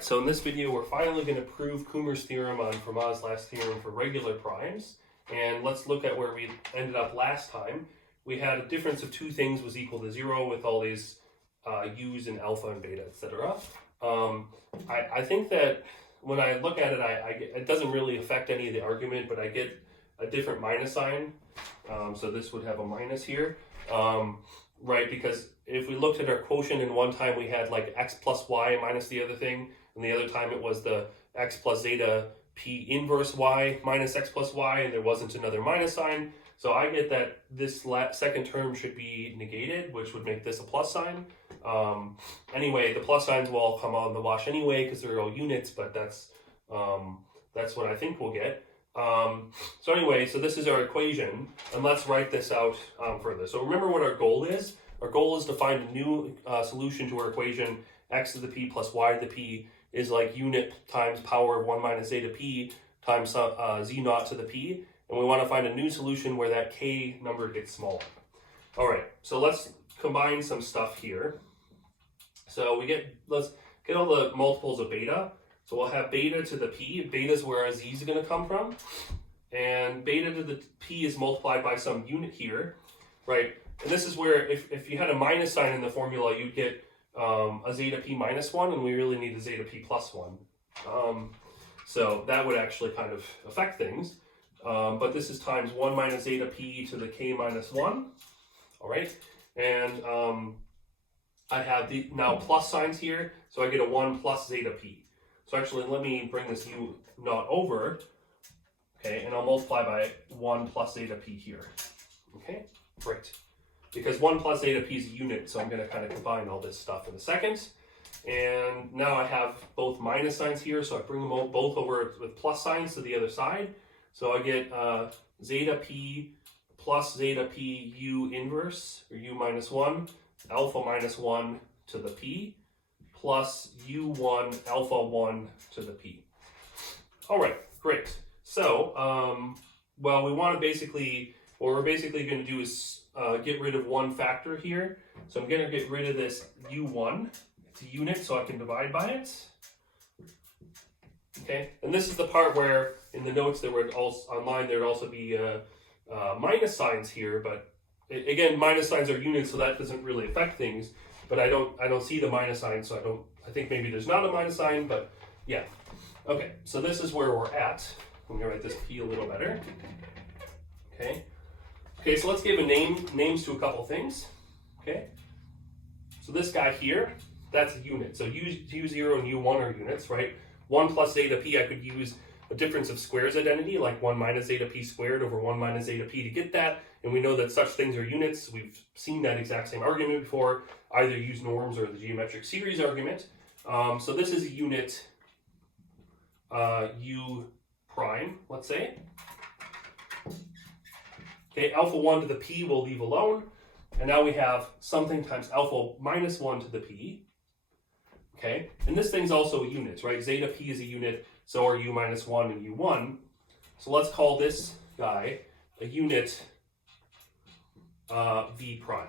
So in this video, we're finally going to prove Kummer's theorem on Fermat's last theorem for regular primes. And let's look at where we ended up last time. We had a difference of two things was equal to 0 with all these u's and alpha and beta, etc. I think that when I look at it, it doesn't really affect any of the argument, but I get a different minus sign. So this would have a minus here, right? Because if we looked at our quotient and one time we had like x plus y minus the other thing, and the other time it was the x plus zeta p inverse y minus x plus y, and there wasn't another minus sign. So I get that this second term should be negated, which would make this a plus sign. Anyway, the plus signs will all come on the wash anyway because they're all units, but that's what I think we'll get. So anyway, so this is our equation, and let's write this out further. So remember what our goal is. Our goal is to find a new solution to our equation. X to the p plus y to the p is like unit times power of 1 minus zeta p times z naught to the p. And we want to find a new solution where that k number gets smaller. All right, so let's combine some stuff here. So let's get all the multiples of beta. So we'll have beta to the p. Beta is where our z is going to come from. And beta to the p is multiplied by some unit here, right? And this is where if you had a minus sign in the formula, you'd get a zeta p minus 1, and we really need a zeta p plus 1. So that would actually kind of affect things. But this is times 1 minus zeta p to the k minus 1. All right. And I have the now plus signs here, so I get a 1 plus zeta p. So actually, let me bring this u naught over, okay, and I'll multiply by 1 plus zeta p here. Okay, great. Because 1 plus zeta p is a unit, so I'm going to kind of combine all this stuff in a second. And now I have both minus signs here, so I bring them both over with plus signs to the other side. So I get zeta p plus zeta p u inverse, or u minus 1, alpha minus 1 to the p, plus u1 alpha 1 to the p. All right, great. So, well, we want to basically, what we're basically going to do is get rid of one factor here. So I'm going to get rid of this u1. It's a unit, so I can divide by it. Okay, and this is the part where in the notes that were also online, there would also be minus signs here, but again, minus signs are units, so that doesn't really affect things. But I don't see the minus sign, so I think maybe there's not a minus sign, but yeah. Okay, so this is where we're at. I'm gonna write this p a little better. Okay, so let's give names to a couple things. Okay, so this guy here, that's a unit. So u0 and u1 are units, right? 1 plus zeta p, I could use a difference of squares identity, like 1 minus zeta p squared over 1 minus zeta p to get that. And we know that such things are units. We've seen that exact same argument before, either use norms or the geometric series argument. So this is a unit u prime, let's say. Okay, alpha 1 to the p we'll leave alone. And now we have something times alpha minus 1 to the p. Okay, and this thing's also a unit, right? Zeta p is a unit, so are u minus 1 and u1. So let's call this guy a unit v prime.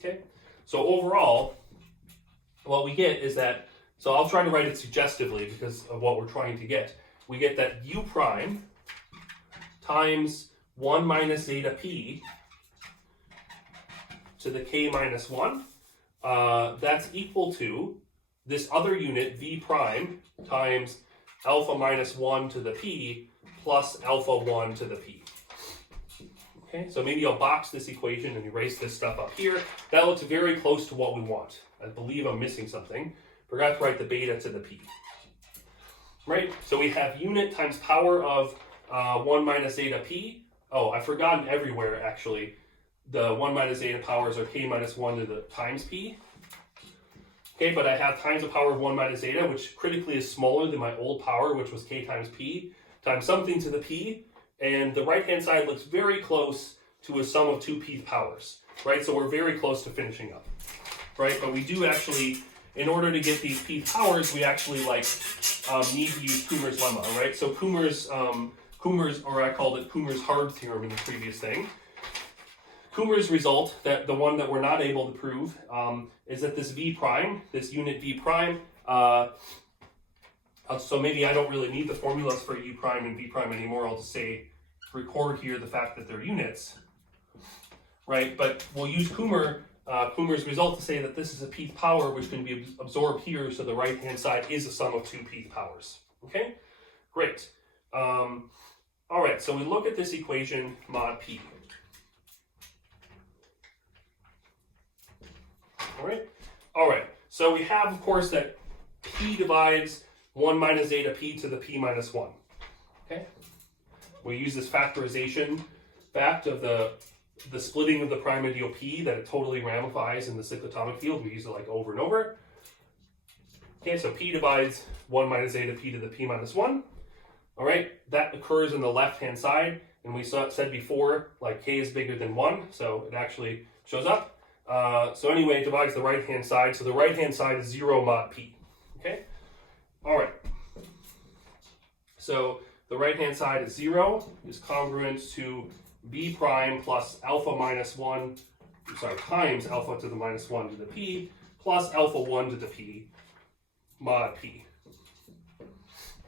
Okay, so overall, what we get is that, so I'll try to write it suggestively because of what we're trying to get. We get that u prime times 1 minus zeta p to the k minus 1, that's equal to this other unit, v prime, times alpha minus 1 to the p plus alpha 1 to the p. Okay, so maybe I'll box this equation and erase this stuff up here. That looks very close to what we want. I believe I'm missing something. Forgot to write the beta to the p. Right, so we have unit times power of 1 minus zeta p. Oh, I've forgotten everywhere, actually. The 1 minus zeta powers are k minus 1 to the times p. Okay, but I have times the power of 1 minus zeta, which critically is smaller than my old power, which was k times p, times something to the p. And the right-hand side looks very close to a sum of 2 p powers, right? So we're very close to finishing up, right? But we do actually, in order to get these p powers, we actually need to use Kummer's lemma, right? So Kummer's, or I called it Kummer's hard theorem in the previous thing. Kummer's result, that the one that we're not able to prove, is that this v prime, this unit v prime, So maybe I don't really need the formulas for u prime and v prime anymore. I'll just say, record here the fact that they're units, right? But we'll use Kummer's result to say that this is a pth power, which can be absorbed here, so the right-hand side is a sum of two pth powers. Okay, great. All right, so we look at this equation mod p. All right. So we have, of course, that p divides 1 minus zeta p to the p minus 1. Okay. We use this factorization fact of the splitting of the prime ideal p, that it totally ramifies in the cyclotomic field. We use it like over and over. Okay, so p divides 1 minus zeta p to the p minus 1. All right, that occurs on the left-hand side, and we said before, like k is bigger than 1, so it actually shows up. So anyway, it divides the right-hand side, so the right-hand side is 0 mod p. Okay, all right. So the right-hand side is 0, is congruent to b prime plus alpha minus 1, times alpha to the minus 1 to the p, plus alpha 1 to the p mod p.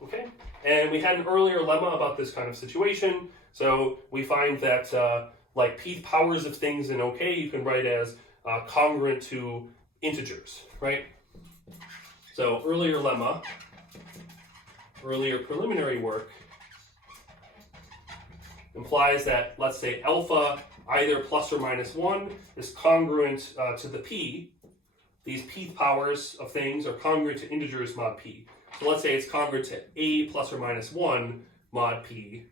Okay, and we had an earlier lemma about this kind of situation. So we find that like pth powers of things in OK, you can write as congruent to integers, right? So earlier lemma, earlier preliminary work implies that, let's say, alpha either plus or minus 1 is congruent to the p. These pth powers of things are congruent to integers mod p. So let's say it's congruent to a plus or minus 1 mod p,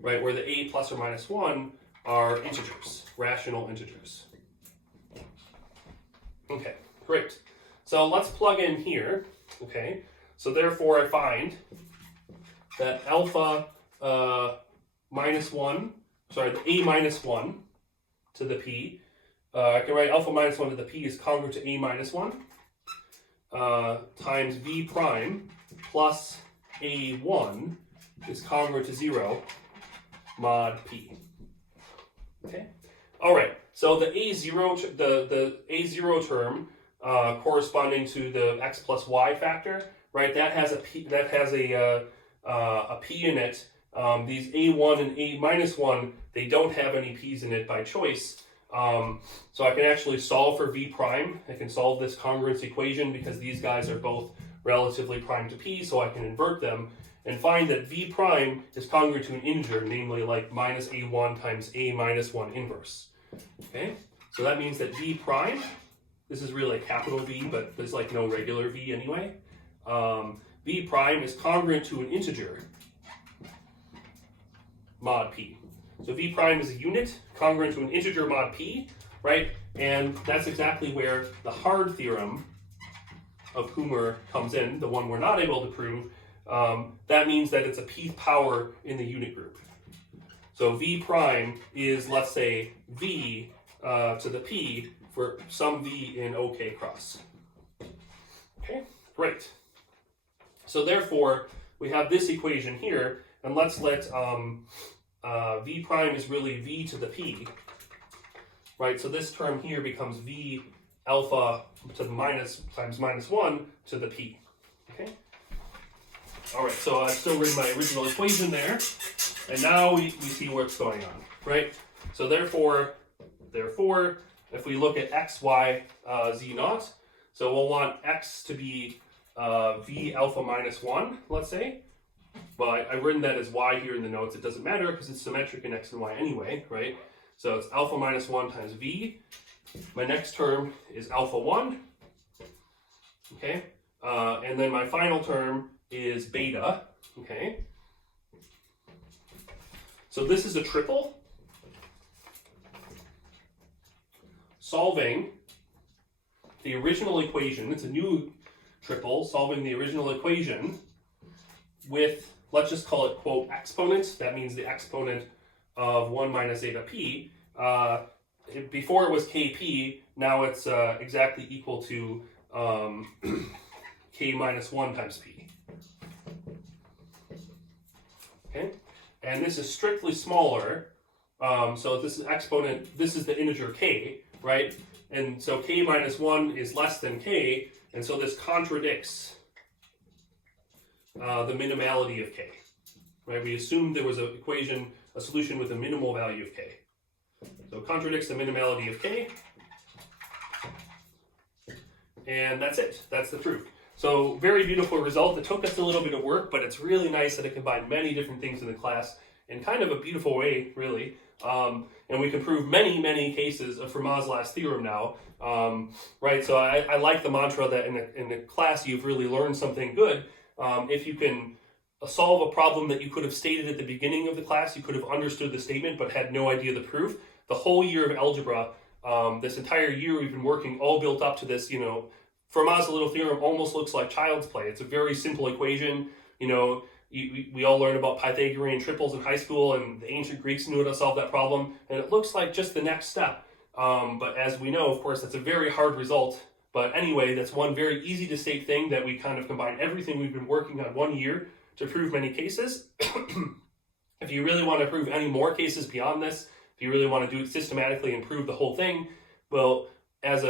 right, where the a plus or minus 1 are integers, rational integers. Okay, great. So let's plug in here. Okay, so therefore I find that alpha minus 1, the a minus 1 to the p, I can write alpha minus 1 to the p is congruent to a minus 1 times v prime plus a1 is congruent to 0 mod p. Okay. All right. So the a0 the a0 term corresponding to the x plus y factor, right? That has a p in it. These a1 and a minus 1, they don't have any p's in it by choice. So I can actually solve for v prime. I can solve this congruence equation because these guys are both relatively prime to p, so I can invert them and find that v prime is congruent to an integer, namely like minus a1 times a minus 1 inverse. Okay, so that means that v prime, this is really a capital V, but there's like no regular v anyway. V prime is congruent to an integer mod p. So v prime is a unit congruent to an integer mod p, right? And that's exactly where the hard theorem of Kummer comes in, the one we're not able to prove. That means that it's a pth power in the unit group. So v prime is, let's say, v to the p for some v in OK cross. Okay, great. So therefore, we have this equation here, and let's let v prime is really v to the p, right? So this term here becomes v alpha to the minus times minus 1 to the p. Okay. All right, so I've still written my original equation there, and now we see what's going on, right? So therefore, if we look at x, y, z naught, so we'll want x to be v alpha minus 1, let's say. Well, I've written that as y here in the notes. It doesn't matter because it's symmetric in x and y anyway, right? So it's alpha minus 1 times v. My next term is alpha 1, okay? And then my final term is beta, okay? So this is a triple. Solving the original equation, it's a new triple, solving the original equation with, let's just call it, quote, exponent. That means the exponent of 1 minus zeta p. Before it was kp, now it's exactly equal to k minus 1 times p. Okay, and this is strictly smaller. So this is exponent, this is the integer k, right? And so k minus 1 is less than k, and so this contradicts the minimality of k. Right? We assumed there was a solution with a minimal value of k. So it contradicts the minimality of k. And that's it. That's the proof. So very beautiful result. It took us a little bit of work, but it's really nice that it combined many different things in the class in kind of a beautiful way, really. And we can prove many, many cases of Fermat's last theorem now. Right, so I like the mantra that in the class you've really learned something good. If you can solve a problem that you could have stated at the beginning of the class, you could have understood the statement but had no idea the proof. The whole year of algebra, this entire year we've been working all built up to this, you know, Fermat's little theorem almost looks like child's play. It's a very simple equation. You know, we all learned about Pythagorean triples in high school, and the ancient Greeks knew how to solve that problem, and it looks like just the next step. But as we know, of course, that's a very hard result. But anyway, that's one very easy to state thing that we kind of combine everything we've been working on 1 year to prove many cases. If you really want to prove any more cases beyond this, if you really want to do it systematically and prove the whole thing, well, as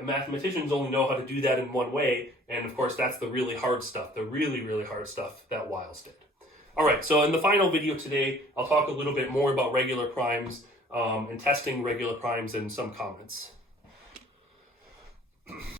mathematicians only know how to do that in one way, and of course that's the really hard stuff, the really, really hard stuff that Wiles did. All right, so in the final video today, I'll talk a little bit more about regular primes and testing regular primes and some comments.